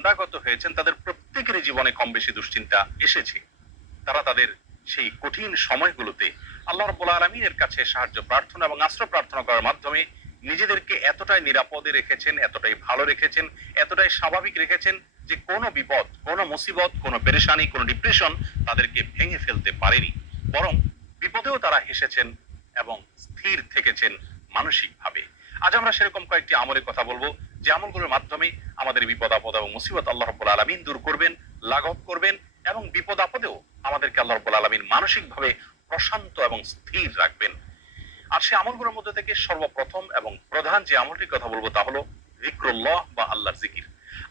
বান্দাগত হয়েছেন তাদের প্রত্যেকেরই জীবনে কম বেশি দুশ্চিন্তা এসেছে। তারা তাদের সেই কঠিন সময়গুলোতে আল্লাহ রাব্বুল আলামিনের কাছে সাহায্য প্রার্থনা এবং আশ্রয় প্রার্থনা করার মাধ্যমে নিজেদেরকে এতটাই নিরাপদে রেখেছেন, এতটাই ভালো রেখেছেন, এতটাই স্বাভাবিক রেখেছেন যে কোনো বিপদ, কোনো মুসিবত, কোনো পেরেশানি, কোনো ডিপ্রেশন তাদেরকে ভেঙে ফেলতে পারেনি। বরং বিপদেও তারা হেসেছেন এবং স্থির থেকেছেন মানসিকভাবে। আজ আমরা সেরকম কয়েকটি আমলের কথা বলবো, যে আমলগুলোর মাধ্যমে আমাদের বিপদ আপদ এবং মুসিবত আল্লাহ রাব্বুল আলামিন দূর করবেন, লাঘব করবেন এবং বিপদ আপদেও আমাদেরকে আল্লাহ রাব্বুল আলামিন মানসিকভাবে প্রশান্ত এবং স্থির রাখবেন। আর সেই আমলগুলোর মধ্যে থেকে সর্বপ্রথম এবং প্রধান যে আমলটির কথা বলবো তা হলো যিকরুল্লাহ বা আল্লাহর জিকির।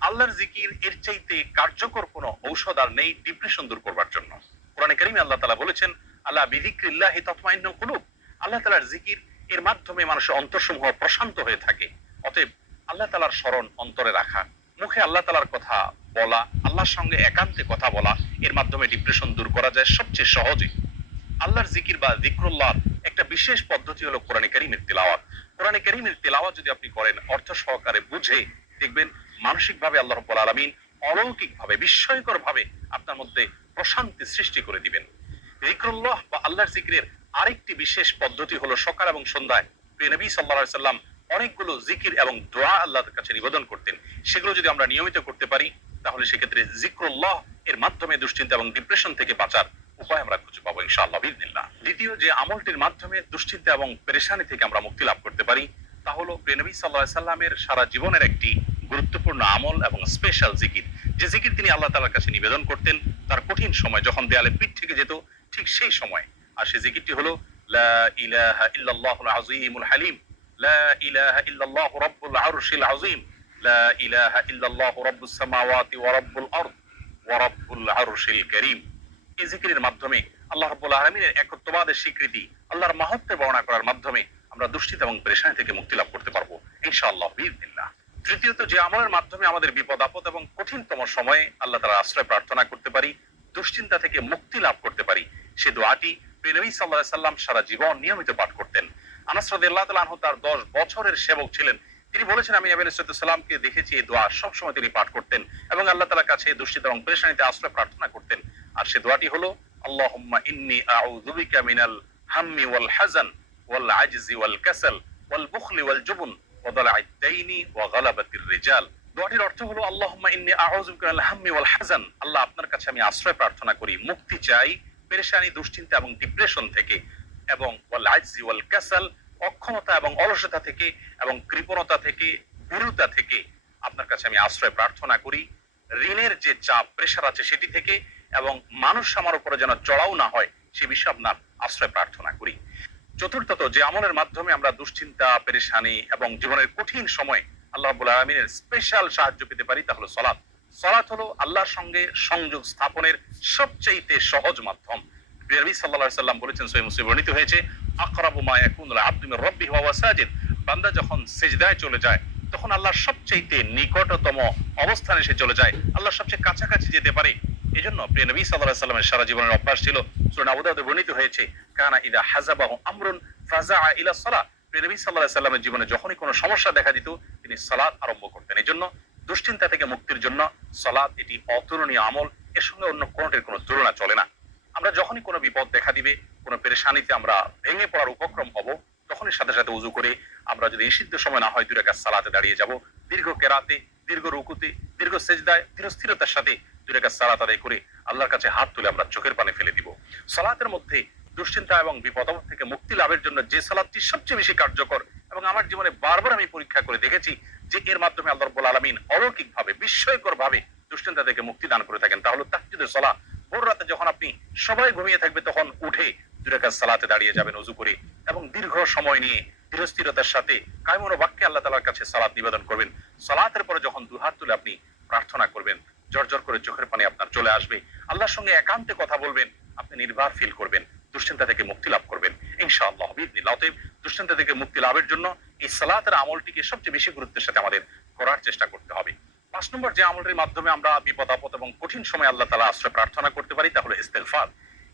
আল্লাহর জিকির এর চাইতে কার্যকর কোনো ঔষধ আর নেই ডিপ্রেশন দূর করবার জন্য। কোরআনে কারীমে আল্লাহ তাআলা বলেছেন, আলা বিযিকরিল্লাহি তাতমাইন্নুল কুলুব। আল্লাহ তাআলার জিকির এর মাধ্যমে মানুষের অন্তরসমূহ প্রশান্ত হয়ে থাকে। অতএব আল্লাহ তাআলার স্মরণ অন্তরে রাখা, মুখে আল্লাহ তাআলার কথা বলা, আল্লাহর সঙ্গে একান্তে কথা বলা, এর মাধ্যমে ডিপ্রেশন দূর করা যায় সবচেয়ে সহজে। আল্লাহর জিকির বা যিকরুল্লাহর একটা বিশেষ পদ্ধতি হলো কোরআনে কারীমের তিলাওয়াত। কোরআনে কারীমের তিলাওয়াত যদি আপনি করেন অর্থ সহকারে বুঝে, দেখবেন মানসিকভাবে আল্লাহ রাব্বুল আলামিন অলৌকিকভাবে, বিস্ময়করভাবে আপনার মধ্যে প্রশান্তি সৃষ্টি করে দিবেন। যিকরুল্লাহ বা আল্লাহর জিকিরের আরেকটি বিশেষ পদ্ধতি হলো সকাল এবং সন্ধ্যায় প্রিয় নবী সাল্লাল্লাহু আলাইহি সাল্লাম অনেকগুলো জিকির এবং দোয়া আল্লাহর কাছে নিবেদন করতেন। সেগুলো যদি আমরা নিয়মিত করতে পারি তাহলে সেক্ষেত্রে যিকরুল্লাহ এর মাধ্যমে দুশ্চিন্তা এবং ডিপ্রেশন থেকে বাঁচার উপায় আমরা খুঁজে পাবো ইনশাআল্লাহ বিইذনিল্লাহ। দ্বিতীয় যে আমলটির মাধ্যমে দুশ্চিন্তা এবং পেরেশানি থেকে আমরা মুক্তি লাভ করতে পারি তা হলো প্রিয় নবী সাল্লাল্লাহু আলাইহি সাল্লামের সারা জীবনের একটি গুরুত্বপূর্ণ আমল এবং স্পেশাল জিকির, যে জিকির তিনি আল্লাহ তাআলার কাছে নিবেদন করতেন তার কঠিন সময় যখন দেয়ালে পিঠ থেকে যেত ঠিক সেই সময়। আর সেই জিকিরটি হলো লা ইলাহা ইল্লাল্লাহুল আযীমুল হালিম, লা ইলাহা ইল্লাল্লাহু রাব্বুল আরশিল আযীম, লা ইলাহা ইল্লাল্লাহু রাব্বুস সামাওয়াতি ওয়া রাব্বুল আরদ ওয়া রাব্বুল আরশিল কারীম। এই জিকিরের মাধ্যমে আল্লাহ রাব্বুল আলামিনের একত্ববাদের স্বীকৃতি, আল্লাহর মাহাত্ম্য বর্ণনা করার মাধ্যমে আমরা দুশ্চিন্তা এবং পেরেশানি থেকে মুক্তি লাভ করতে পারবো ইনশাআল্লাহ বিইذনিল্লাহ। তৃতীয়ত যে আমলের মাধ্যমে আমাদের বিপদ আপদ এবং কঠিনতম সময়ে আল্লাহ তাআলার আশ্রয় প্রার্থনা করতে পারি, দুশ্চিন্তা থেকে মুক্তি লাভ করতে পারি, সে দোয়াটি প্রিয় নবী সাল্লাল্লাহু আলাইহি সাল্লাম সারা জীবন নিয়মিত পাঠ করতেন। আনাস রাদিয়াল্লাহু তাআলা আনহু তার 10 বছরের সেবক ছিলেন। তিনি বলেছেন, আমি নবী আলাইহিস সালামকে দেখেছি এই দোয়া সবসময় তিনি পাঠ করতেন এবং আল্লাহ তাআলার কাছে দুশ্চিন্তা এবং পেরেশানিতে আশ্রয় প্রার্থনা করতেন। আর সে দোয়াটি হলো আল্লাহুম্মা ইন্নী আউযু বিকা মিনাল হাম্মি ওয়াল হাযান ওয়াল আজজি ওয়াল কাসাল ওয়াল বুখলি ওয়াল জুবন ওয়া দালা'আদ দাইনি ওয়া গালাবাতির রিজাল। দোয়াটির অর্থ হলো আল্লাহুম্মা ইন্নী আউযু বিকা মিনাল হাম্মি ওয়াল হাযান, আল্লাহ আপনার কাছে আমি আশ্রয় প্রার্থনা করি, মুক্তি চাই পেরেশানি, দুশ্চিন্তা এবং ডিপ্রেশন থেকে, এবং ওয়াল আজজি ওয়াল কাসাল, অক্ষমতা এবং অলসতা থেকে এবং কৃপণতা থেকে, ভীরুতা থেকে আপনার কাছে আমি আশ্রয় প্রার্থনা করি, ঋণের যে চাপ প্রেশার আছে সেটি থেকে, এবং মানুষ আমার উপরে যেন চড়াও না হয় সে বিষয়ে আপনার আশ্রয় প্রার্থনা করি। চতুর্থত যে আমলের মাধ্যমে আমরা দুশ্চিন্তা, পেরেশানি এবং জীবনের কঠিন সময় আল্লাহ রাব্বুল আলামিনের স্পেশাল সাহায্য পেতে পারি তা হলো সালাত। সালাত হলো আল্লাহর সঙ্গে সংযোগ স্থাপনের সবচাইতে সহজ মাধ্যম। নবী সাল্লাল্লাহু আলাইহি সাল্লাম বলেছেন, সহিহ মুসলিমে বর্ণিত হয়েছে, আকরাবু মা ইয়াকুনুল আবদু মির রাব্বিহি ওয়া হুয়া সাজিদ। বান্দা যখন সিজদায় চলে যায় তখন আল্লাহর সবচাইতে নিকটতম অবস্থানে সে চলে যায়, আল্লাহর সবচেয়ে কাছাকাছি যেতে পারে। এজন্য প্রিয় নবী সাল্লাল্লাহু আলাইহি সাল্লামের সারা জীবনের অভ্যাস ছিল, সূরা আবু দাউদে বর্ণিত হয়েছে, কানা ইযা হাযাবাহু আমরুন ফাযাআ ইলা সালাহ। প্রিয় নবী সাল্লাল্লাহু আলাইহি সাল্লামের জীবনে যখনই কোনো সমস্যা দেখা দিত তিনি সালাত আরম্ভ করতেন। এজন্য দুশ্চিন্তা থেকে মুক্তির জন্য সালাত এটি অতুলনীয় আমল, এর সঙ্গে অন্য কোনটির কোনো তুলনা চলে না। আমরা যখনই কোনো বিপদ দেখা দিবে, কোনো পেরেশানিতে আমরা ভেঙে পড়ার উপক্রম হব, তখনই সাথে সাথে উযু করে আমরা যদি নিষিদ্ধ সময় না হয় 2 রাকাত সালাতে দাঁড়িয়ে যাব, দীর্ঘ কেরাতে, দীর্ঘ রুকুতে, দীর্ঘ সেজদায় ধীর স্থিরতার সাথে 2 রাকাত সালাত আদায় করে আল্লাহর কাছে হাত তুলে আমরা চোখের পানি ফেলে দিব। সালাতের মধ্যে দুশ্চিন্তা এবং বিপদ থেকে মুক্তি লাভের জন্য যে সালাতটি সবচেয়ে বেশি কার্যকর এবং আমার জীবনে বারবার আমি পরীক্ষা করে দেখেছি যে এর মাধ্যমে আল্লাহ রাব্বুল আলামিন অলৌকিকভাবে, বিস্ময়করভাবে দুশ্চিন্তা থেকে মুক্তি দান করে থাকেন, তা হলো তাহাজ্জুদের সালাত। ভোর রাতে যখন আপনি সবাই ঘুমিয়ে থাকবে তখন উঠে 2 রাকাত সালাতে দাঁড়িয়ে যাবেন ওযু করে এবং দীর্ঘ সময় নিয়ে ধীরস্থিরতার সাথে কায়মন বাক্যে আল্লাহ তাআলার কাছে সালাত নিবেদন করবেন। সালাতের পরে যখন দুহাত তুলে আপনি প্রার্থনা করবেন, জর্জর করে চোখের পানি আপনার চলে আসবে, আল্লাহর সঙ্গে একান্তে কথা বলবেন, আপনি নির্ভর ফিল করবেন, দুশ্চিন্তা থেকে মুক্তি লাভ করবেন ইনশাআল্লাহ বিইذনিল্লাহ। অতএব দুশ্চিন্তা থেকে মুক্তি লাভের জন্য এই সালাতের আমলটিকে সবচেয়ে বেশি গুরুত্বের সাথে আমাদের করার চেষ্টা করতে হবে। 5 নম্বর যে আমলটির মাধ্যমে আমরা বিপদ আপদ এবং কঠিন সময় আল্লাহ তাআলা আশ্রয় প্রার্থনা করতে পারি তা হলো ইস্তেগফার।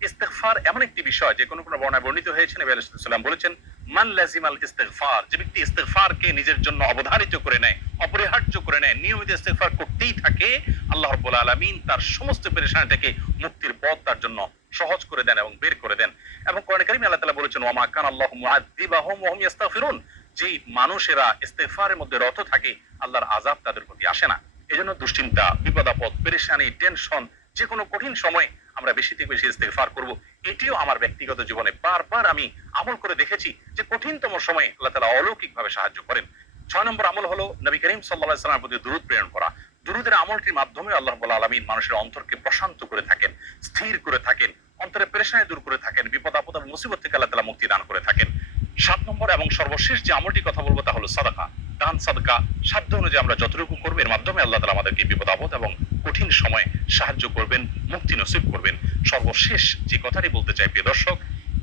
ইস্তেগফার এমন একটি বিষয় যে কোনো বর্ণনায় বর্ণিত হয়েছে, নবী আলাইহিস সালাম বলেছেন, মান লাজিমাল ইস্তিগফার, যে ব্যক্তি ইস্তিগফারকে নিজের জন্য অবধারিত করে নেয়, অপরিহার্য করে নেয়, নিয়মিত ইস্তিগফার করতেই থাকে, আল্লাহ রাব্বুল আলামিন তার সমস্ত পেরেশানি থেকে মুক্তির পথ তার জন্য সহজ করে দেন এবং বের করে দেন। এবং কোরআনে কারিমে আল্লাহ তাআলা বলেছেন, ওয়া মা কানা আল্লাহু মুআযযিবাহুম ওয়া হুম ইস্তাগফিরুন, যে মানুষেরা ইস্তিগফারের মধ্যে রত থাকে আল্লাহর আযাব তাদের প্রতি আসে না। এজন্য দুশ্চিন্তা, বিপদ আপদ, পেরেশানি, টেনশন, যে কোনো কঠিন সময় আমরা বেশি থেকে বেশি ইস্তিগফার করব। এটিও আমার ব্যক্তিগত জীবনে বারবার আমি আমল করে দেখেছি যে কঠিনতম সময়ে আল্লাহ তাআলা অলৌকিকভাবে সাহায্য করেন। 6 নম্বর আমল হলো নবী করিম সাল্লাল্লাহু আলাইহি ওয়াসাল্লামের প্রতি দুরূদ প্রেরণ করা। দুরূদের আমলটির মাধ্যমে আল্লাহ রাব্বুল আলামিন মানুষের অন্তরকে প্রশান্ত করে থাকেন, স্থির করে থাকেন, অন্তরে পেরেশানি দূর করে থাকেন, বিপদ আপদ এবং মুসিবত থেকে আল্লাহ তাআলা মুক্তি দান করে থাকেন। 7 নম্বর এবং সর্বশেষ যে আমলটির কথা বলবো তা হলো সাদাকা। দান সাদকা সাধ্য অনুযায়ী আমরা যতটুকু করব, এর মাধ্যমে আল্লাহ তাআলা আমাদেরকে বিপদ আপদ এবং কঠিন সময়ে সাহায্য করবেন, মুক্তি নসিব করবেন। সর্বশেষ যে কথাটি বলতে চাই প্রিয় দর্শক,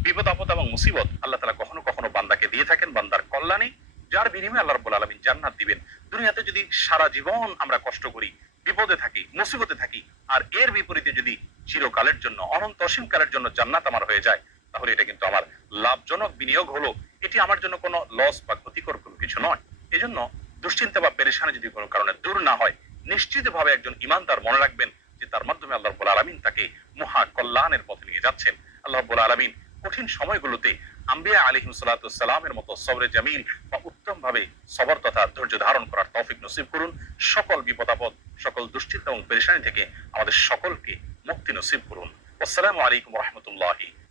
বিপদ আপদ এবং মুসিবত আল্লাহ তাআলা কখনো কখনো বান্দাকে দিয়ে থাকেন বান্দার কল্যাণে, যার বিনিময়ে আল্লাহ রাব্বুল আলামিন জান্নাত দিবেন। দুনিয়াতে যদি সারা জীবন আমরা কষ্ট করি, বিপদে থাকি, মুসিবতে থাকি, আর এর বিপরীতে যদি চিরকালের জন্য, অনন্ত অসীম কালের জন্য জান্নাত আমার হয়ে যায়, তাহলে এটা কিন্তু আমার লাভজনক বিনিয়োগ হলো। এটি আমার জন্য কোনো লস বা ক্ষতিকর কোনো কিছু নয়। এজন্য দুশ্চিন্তা বা পেরেশানি যদি কোনো কারণে দূর না হয়, নিশ্চিতভাবে একজন ঈমানদার মনে রাখবেন যে তার মাধ্যমে আল্লাহ রাব্বুল আলামিন তাকে মহা কল্যাণের পথে নিয়ে যাচ্ছেন। আল্লাহ রাব্বুল আলামিন কঠিন সময়গুলোতে আম্বিয়া আলাইহিস সালাতু ওয়াস সালামের মতো সবরে জামিল বা উত্তম ভাবে সবর তথা ধৈর্য ধারণ করার তৌফিক নসিব করুন। সকল বিপদ আপদ, সকল দুশ্চিন্তা এবং পেরেশানি থেকে আমাদের সকলকে মুক্তি নসিব করুন। আসসালামু আলাইকুম ওয়া রাহমাতুল্লাহি